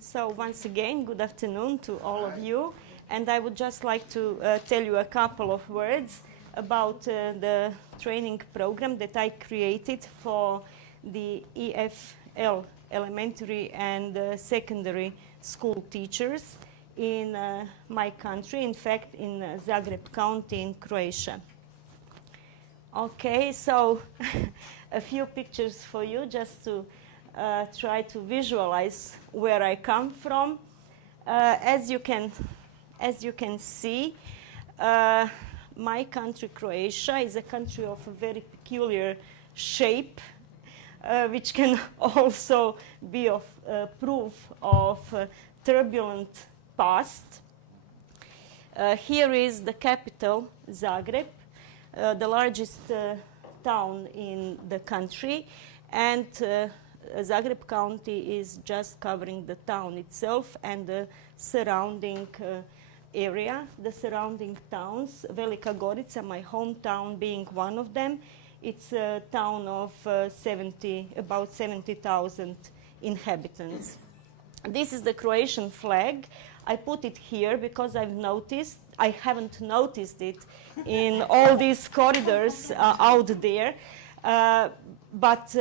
So once again, good afternoon to all of you. And I would just like to tell you a couple of words about the training program that I created for the EFL, elementary and secondary school teachers in my country, in fact, in Zagreb County in Croatia. Okay, so a few pictures for you just to try to visualize where I come from. As you can see, my country, Croatia, is a country of a very peculiar shape, which can also be of proof of turbulent past. Here is the capital, Zagreb, the largest town in the country, and Zagreb County is just covering the town itself and the surrounding area, the surrounding towns, Velika Gorica, my hometown, being one of them. It's a town of about 70,000 inhabitants. This is the Croatian flag. I put it here because I haven't noticed it in all these corridors out there, but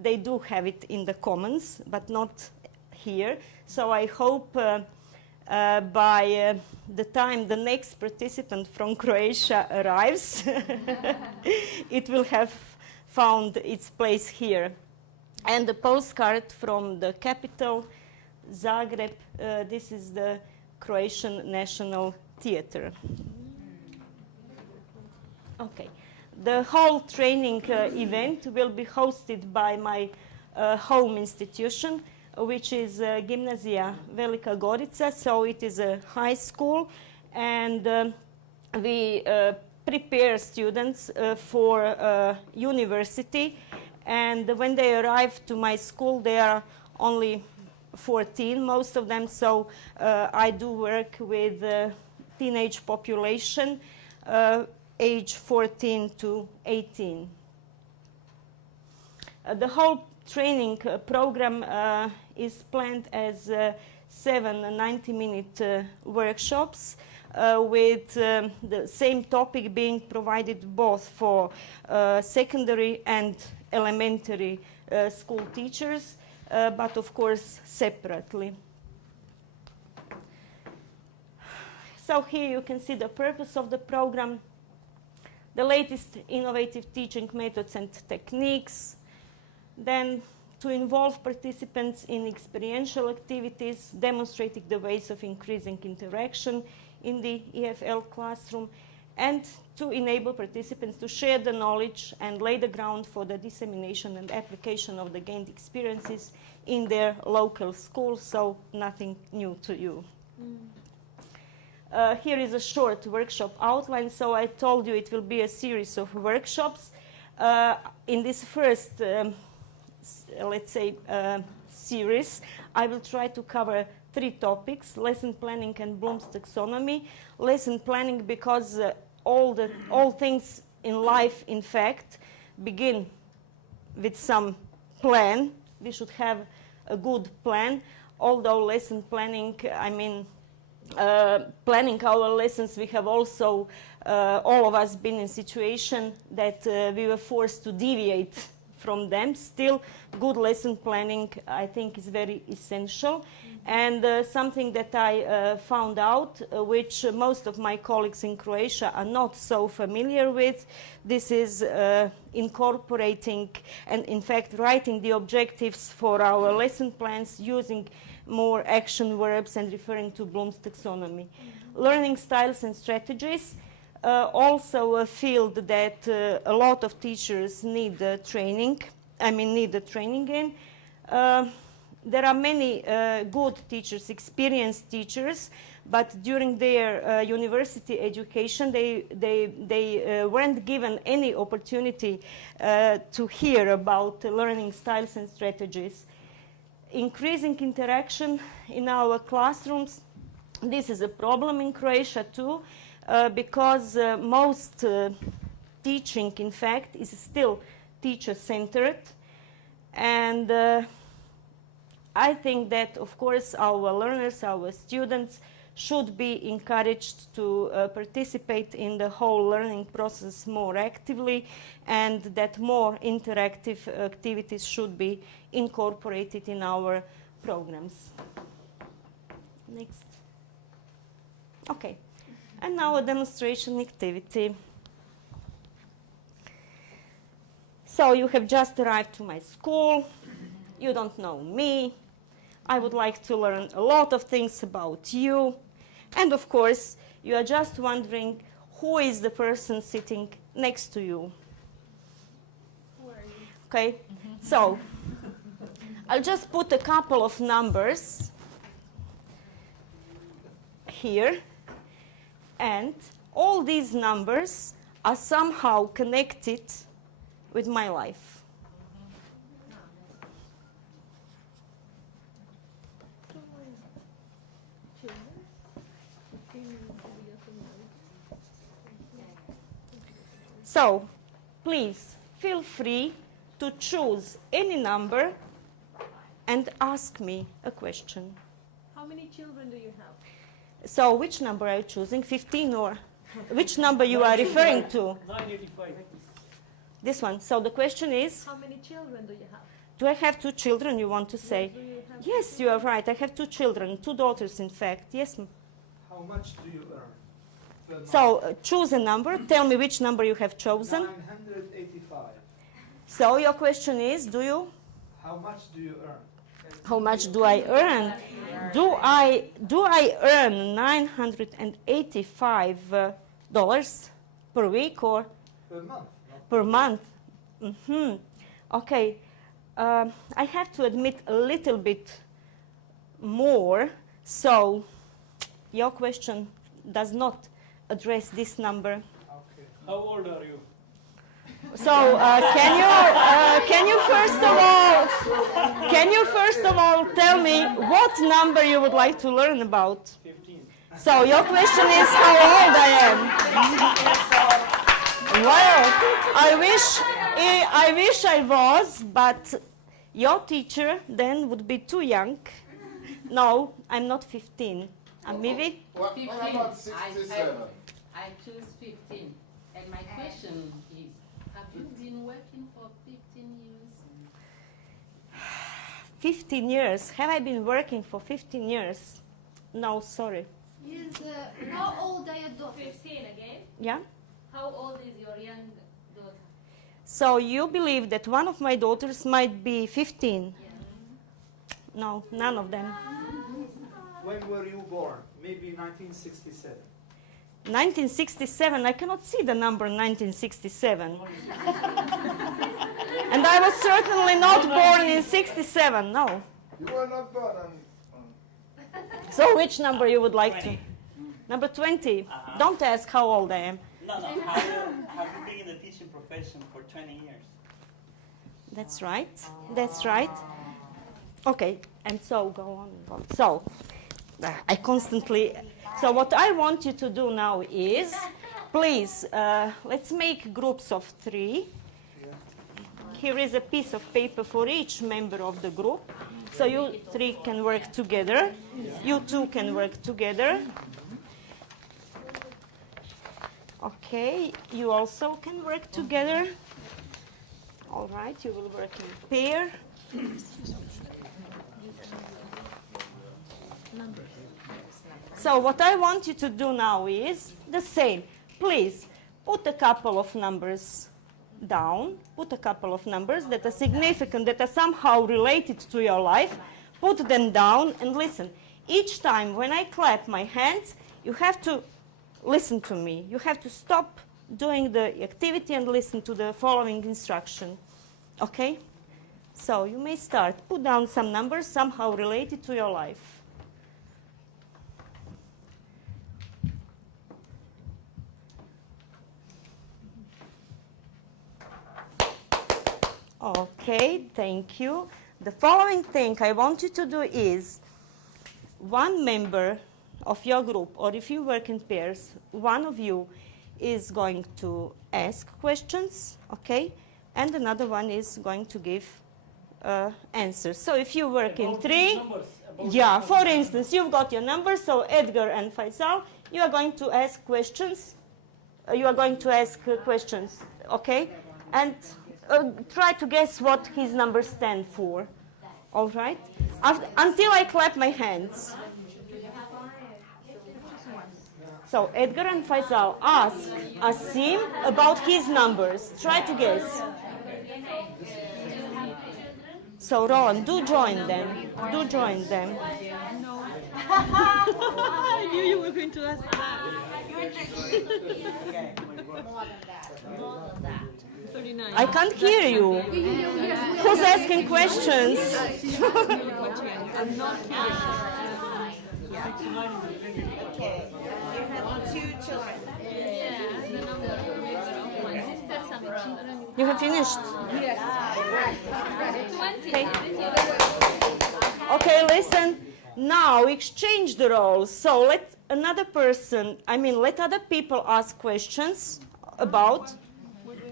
they do have it in the commons, but not here. So I hope by the time the next participant from Croatia arrives, it will have found its place here. And the postcard from the capital, Zagreb, this is the Croatian National Theatre. Okay. The whole training event will be hosted by my home institution, which is Gimnazija Velika Gorica, so it is a high school, and we prepare students for university, and when they arrive to my school, they are only 14, most of them, so I do work with teenage population, age 14 to 18. The whole training program is planned as 7 90-minute workshops with the same topic being provided both for secondary and elementary school teachers, but of course separately. So here you can see the purpose of the program. The latest innovative teaching methods and techniques, then to involve participants in experiential activities, demonstrating the ways of increasing interaction in the EFL classroom, and to enable participants to share the knowledge and lay the ground for the dissemination and application of the gained experiences in their local schools, so nothing new to you. Here is a short workshop outline. So I told you it will be a series of workshops. In this first, let's say, series, I will try to cover 3 topics: lesson planning and Bloom's taxonomy. Lesson planning because all things in life, in fact, begin with some plan. We should have a good plan. Although lesson planning, I mean, planning our lessons, we have also, all of us, been in situation that we were forced to deviate from them. Still, good lesson planning, I think, is very essential. And something that I found out, which most of my colleagues in Croatia are not so familiar with, this is incorporating and, in fact, writing the objectives for our lesson plans using more action verbs and referring to Bloom's taxonomy. Learning styles and strategies, also a field that a lot of teachers need training. Need the training in. There are many good teachers, experienced teachers, but during their university education, they weren't given any opportunity to hear about learning styles and strategies. Increasing interaction in our classrooms, this is a problem in Croatia too, because most teaching, in fact, is still teacher-centered, and I think that, of course, our learners, our students, should be encouraged to participate in the whole learning process more actively, and that more interactive activities should be incorporated in our programs. Next. Okay. And now a demonstration activity. So you have just arrived to my school. You don't know me. I would like to learn a lot of things about you. And of course, you are just wondering who is the person sitting next to you. Who are you? Okay, so I'll just put a couple of numbers here. And all these numbers are somehow connected with my life. So, please feel free to choose any number and ask me a question. How many children do you have? So, which number are you choosing? 15 or which number you are referring to? 985. This one. So the question is, How many children do you have? do I have 2 children, you want to say? Do you have Yes, you are right. I have 2 children, 2 daughters, in fact. Yes. How much do you earn? per month? So choose a number. Tell me which number you have chosen. 985. So your question is, do you? How much do you earn? How much do I earn? Do I earn $985 per week or Per month? Not per month? Okay. I have to admit a little bit more. So your question does not address this number. Okay. How old are you? So can you first of all tell me what number you would like to learn about? 15. So your question is how old I am. Well, I wish I was, but your teacher then would be too young. No, I'm not 15. I'm maybe. What 15. about 67? I choose 15. And my question is, have you been working for 15 years? 15 years. Have I been working for 15 years? No, sorry. How old are your daughters? 15 again? Yeah? How old is your young daughter? So you believe that one of my daughters might be 15? No, none of them. When were you born? Maybe 1967. 1967, I cannot see the number 1967. And I was certainly not born in 67, no. You were not born on. So which number you would like 20. to? Number 20. Don't ask how old I am. No. Have you been in the teaching profession for 20 years? That's right. That's right. Okay, and so go on. So I constantly. So what I want you to do now is, please, let's make groups of 3. Here is a piece of paper for each member of the group. So you 3 can work together. You 2 can work together. Okay, you also can work together. All right, you will work in pair. So what I want you to do now is the same. Please put a couple of numbers down. Put a couple of numbers that are significant, that are somehow related to your life. Put them down and listen. Each time when I clap my hands, you have to listen to me. You have to stop doing the activity and listen to the following instruction. Okay? So you may start. Put down some numbers somehow related to your life. Okay, thank you. The following thing I want you to do is, one member of your group, or if you work in pairs, one of you is going to ask questions, okay? And another one is going to give answers. So if you work in 3, yeah, for instance, you've got your numbers, so Edgar and Faisal, you are going to ask questions. Okay? And try to guess what his numbers stand for. All right? Until I clap my hands. So Edgar and Faisal ask Asim about his numbers. Try to guess. So Roland, do join them. Do join them. I knew you were going to ask that. 39. I can't hear you. Who's asking questions? I'm not Okay. You have 2 children. Yeah, the number of my sister, some children. You have finished? 20. Okay, listen. Now exchange the roles. So let other people ask questions about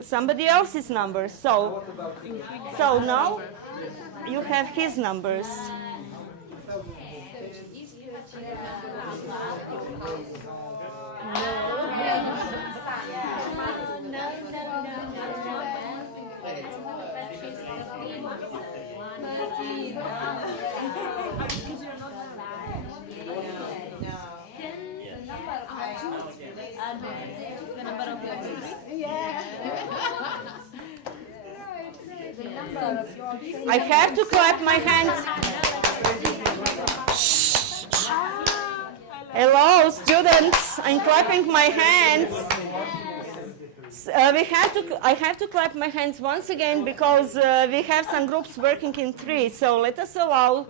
somebody else's numbers. So now you have his numbers. The number of your history. I have to clap my hands. Hello, students. I'm clapping my hands. I have to clap my hands once again because we have some groups working in 3. So let us allow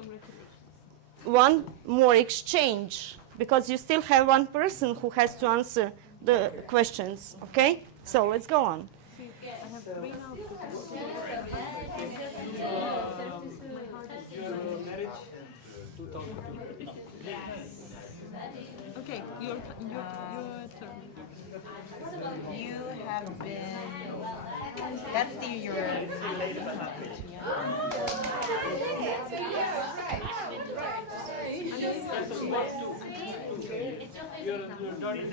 one more exchange because you still have one person who has to answer the questions. Okay? So let's go on. Okay, your turn. You have been. That's your. Your daughter,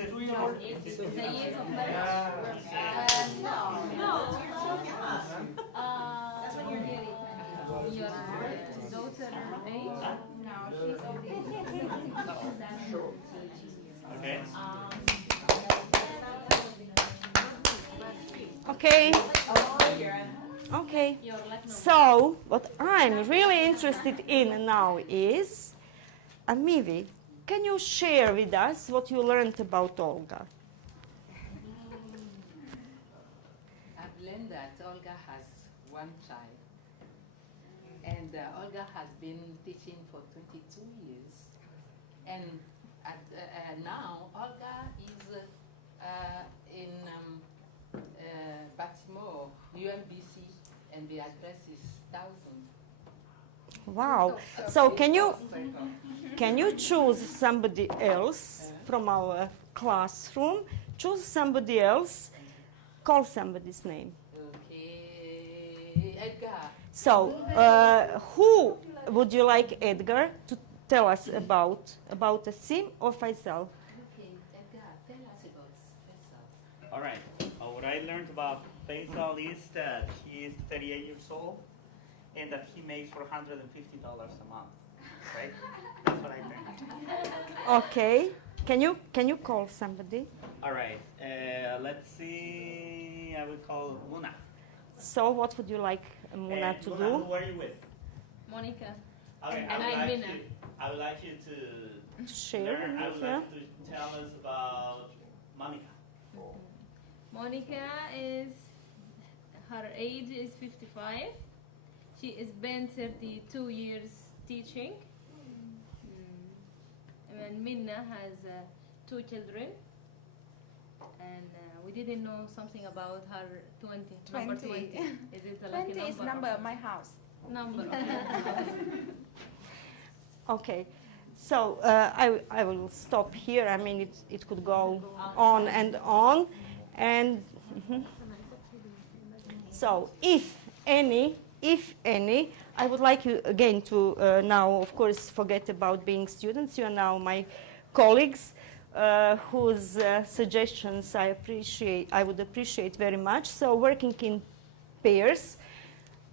age? Okay. Okay. Okay. So what I'm really interested in now is, Amivi, can you share with us what you learned about Olga? I've learned that Olga has one child. And Olga has been teaching for 22 years. And now Olga is in Baltimore, UMBC, and the address is 1000. Wow. So can you choose somebody else from our classroom? Choose somebody else. Call somebody's name. Okay, Edgar. So who would you like Edgar to tell us about Asim or Faisal? Okay, Edgar, tell us about Faisal. All right. What I learned about Faisal is that he is 38 years old and that he makes $450 a month. Right? That's what I learned. Okay. Can you call somebody? All right. Let's see. I will call Muna. So what would you like Muna to do? Who are you with? Monica. Okay. And I'm Mina. I would like you to Share. learn. I would Yeah. like you to tell us about Monica. Monica is, her age is 55. She has been 32 years teaching. And Minna has 2 children. And we didn't know something about her 20. Number 20. Is it a lucky 20 is number? number of my house. Number. Okay. So I will stop here. I mean, it could go on and on. And so if any if any. I would like you again to now, of course, forget about being students. You are now my colleagues, whose suggestions I would appreciate very much. So working in pairs,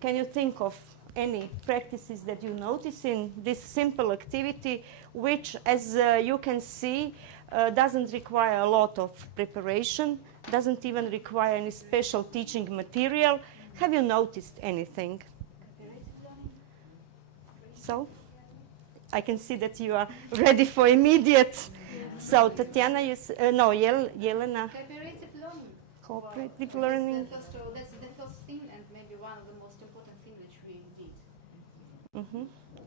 can you think of any practices that you notice in this simple activity, which, as you can see, doesn't require a lot of preparation, doesn't even require any special teaching material? Have you noticed anything? So, I can see that you are ready for immediate. So, Tatiana, Jelena. Cooperative learning. Cooperative learning. That's the first thing, and maybe one of the most important things which we did. Mm-hmm.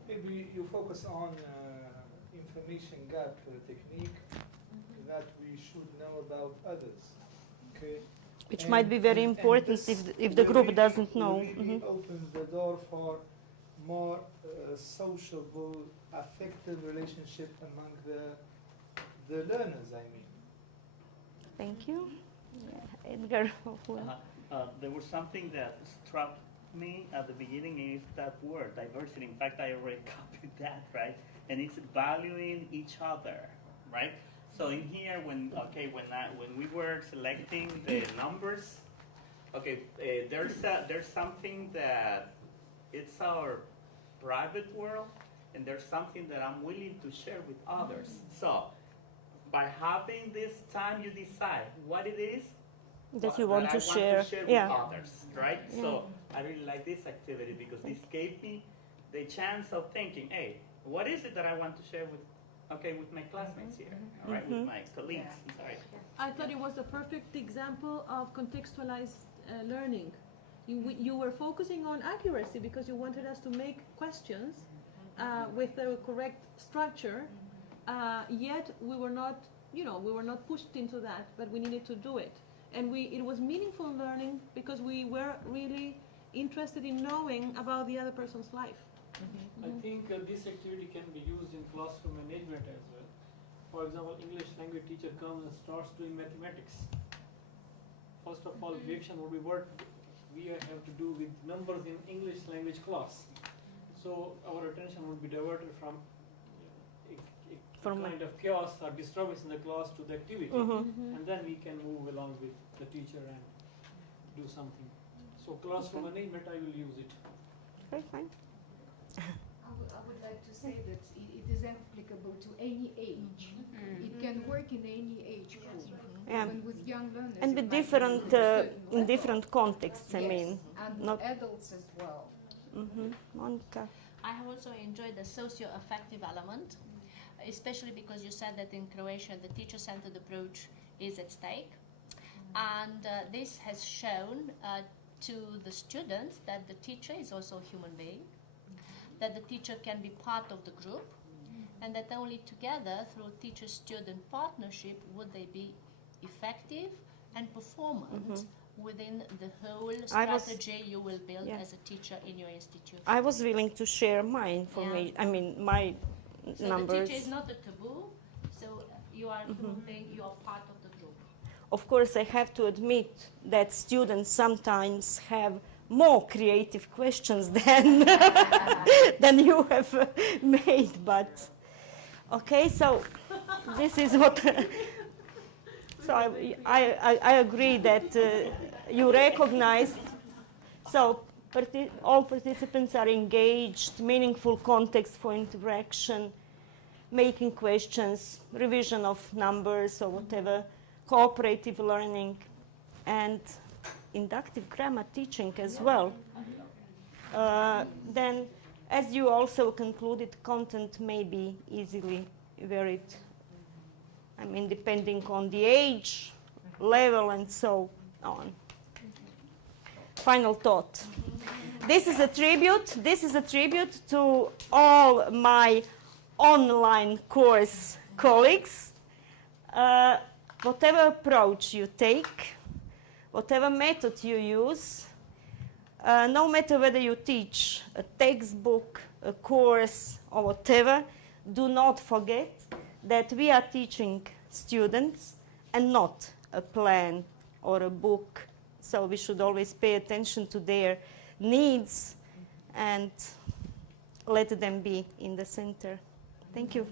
Maybe you focus on information gap technique that we should know about others. Okay. Which might be very important this if the group really- doesn't know. really opens the door for more sociable, affective relationship among the learners, I mean. Thank you. Yeah. Edgar. There was something that struck me at the beginning is that word, diversity. In fact, I already copied that, right? And it's valuing each other, right? So in here, when we were selecting the numbers, there's something that it's our private world, and there's something that I'm willing to share with others. So by having this time, you decide what it is That you want to I share. want to share Yeah. with others, right? So I really like this activity because this gave me the chance of thinking, hey, what is it that I want to share with my classmates here, all right, with my colleagues. I'm sorry. I thought it was a perfect example of contextualized learning. You were focusing on accuracy because you wanted us to make questions with the correct structure, yet we were not pushed into that, but we needed to do it. And it was meaningful learning because we were really interested in knowing about the other person's life. I think this activity can be used in classroom management as well. For example, English language teacher comes and starts doing mathematics. First of all, reaction would be what we have to do with numbers in English language class. So our attention would be diverted from a kind of chaos or disturbance in the class to the activity, and then we can move along with the teacher and do something. So classroom management, I will use it. Okay, fine. I would like to say that it is applicable to any age. It can work in any age group, Yeah. even with young learners. And it with might be different, with certain in level. different contexts, I Yes, mean. and not- adults as well. Monica. I have also enjoyed the socio-affective element, especially because you said that in Croatia the teacher-centered approach is at stake. And this has shown to the students that the teacher is also a human being, that the teacher can be part of the group, and that only together through teacher-student partnership would they be effective and performant within the whole strategy you will build as a teacher in your institution. I was willing to share my information, I mean, my So numbers. the teacher is not a taboo, so you are a human being, you are part of the group. Of course, I have to admit that students sometimes have more creative questions than than you have made. But okay, so this is what. So I agree that you recognize. So all participants are engaged, meaningful context for interaction, making questions, revision of numbers or whatever, cooperative learning, and inductive grammar teaching as well. Then, as you also concluded, content may be easily varied. I mean, depending on the age, level, and so on. Final thought. This is a tribute to all my online course colleagues. Whatever approach you take, whatever method you use, no matter whether you teach a textbook, a course, or whatever, do not forget that we are teaching students and not a plan or a book. So we should always pay attention to their needs and let them be in the center. Thank you.